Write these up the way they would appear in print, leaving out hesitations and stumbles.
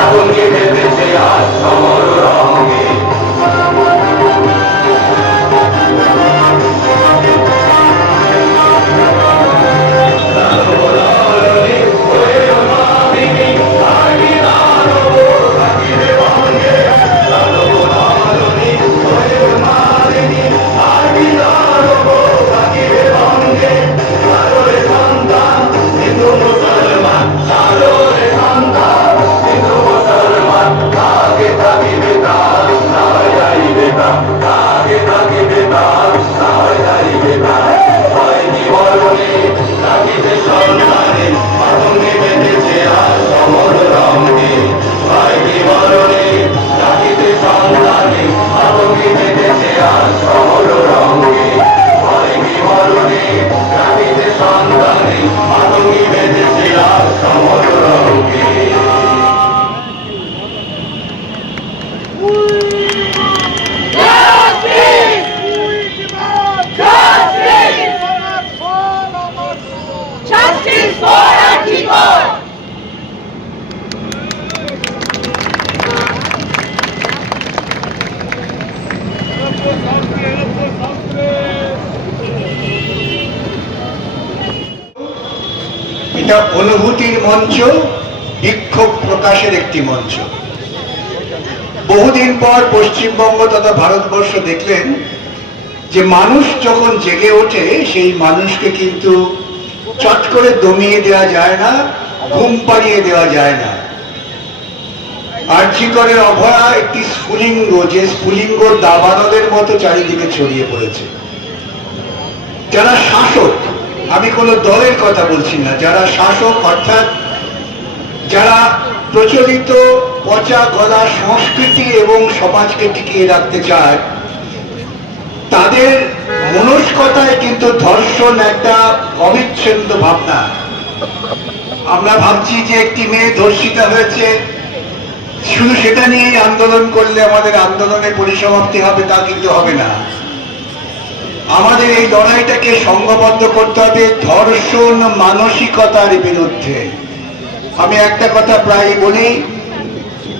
আতঙ্কে মেতেছে আজ সমর রঙে। এটা অনুভূতির মঞ্চ, বিক্ষোভ প্রকাশের একটি মঞ্চ। বহুদিন পর পশ্চিমবঙ্গ তথা ভারতবর্ষ দেখলেন যে মানুষ যখন জেগে ওঠে সেই মানুষকে কিন্তু চট করে দমিয়ে দেওয়া যায় না, ঘুম পাড়িয়ে দেওয়া যায় না। আর্যিকরের অভয়া একটি স্ফুলিঙ্গ, যে স্ফুলিঙ্গ দাবানলের মতো চারিদিকে ছড়িয়ে পড়েছে। যারা শাসক, আমি কোন দলের কথা বলছি না, যারা শাসক অর্থাৎ যারা প্রচলিত পচা গলা সংস্কৃতি এবং সমাজকে টিকিয়ে রাখতে চায়, তাদের মনস্কতায় কিন্তু ধর্ষণ একটা অবিচ্ছেদ্য ভাবনা। আমরা ভাবছি যে একটি মেয়ে ধর্ষিতা হয়েছে, শুধু সেটা নিয়েই আন্দোলন করলে আমাদের আন্দোলনের পরিসমাপ্তি হবে, তা কিন্তু হবে না। আমাদের এই লড়াইটাকে সংঘবদ্ধ করতে হবে ধর্ষণ মানসিকতার বিরুদ্ধে। আমি একটা কথা প্রায় বলি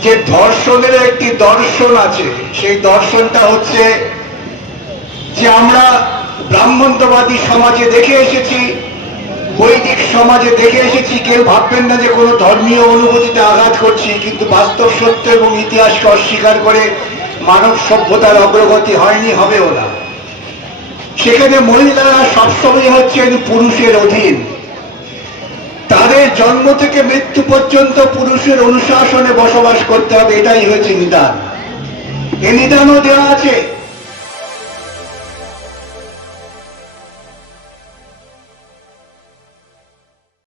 যে ধর্ষণের একটি দর্শন আছে, সেই দর্শনটা হচ্ছে যে আমরা ব্রাহ্মণ্যবাদী সমাজে দেখে এসেছি, বৈদিক সমাজে দেখে এসেছি। কেউ ভাববেন না যে কোনো ধর্মীয় অনুভূতিতে আঘাত করছি, কিন্তু বাস্তব সত্য এবং ইতিহাসকে অস্বীকার করে মানব সভ্যতার অগ্রগতি হয়নি, হবেও না। সেখানে মহিলারা সবসময় হচ্ছেন পুরুষের অধীন, তাদের জন্ম থেকে মৃত্যু পর্যন্ত পুরুষের অনুশাসনে বসবাস করতে হবে, এটাই হয়েছে নিদান। এই নিদানও দেওয়া আছে